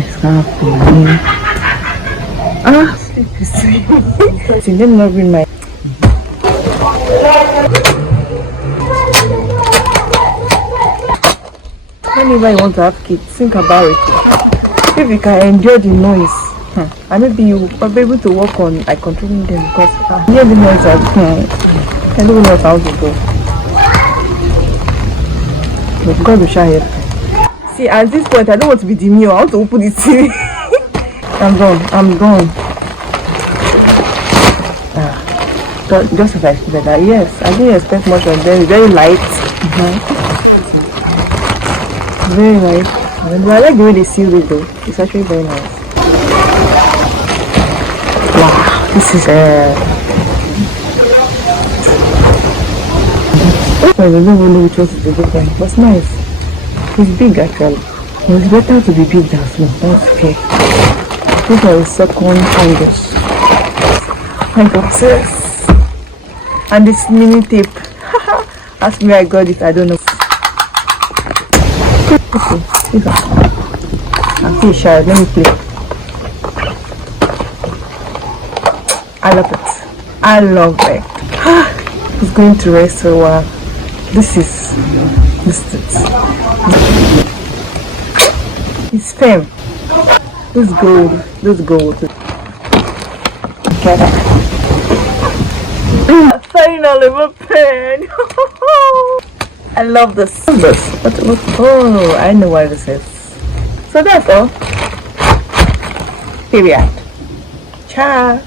my scarf for me. Sleep. See, let me not bring my. Whenever you want to have kids, think about it. If you can endure the noise, and maybe you will be able to work on like controlling them because hear the noise I don't know how to go. But God will shall help. See, at this point I don't want to be demure. I want to open the TV. I'm gone. Just as I expected that. Yes, I didn't expect much of them. Very light. Very light. But I like the way they seal it though. It's actually very nice. Wow, this is I don't even know which one is the different, but it's nice. It's big actually. It's better to be big than small. That's okay. These are the second fingers. My glasses. And this mini tape. Ask me where I got it, I don't know. Okay, I'm too shy. Let me play. I love it. It's going to rest for a while. This is it's firm. This gold. Get it. Finally, my pen. I love this. Oh, I know what this is. So that's all. Period. Ciao.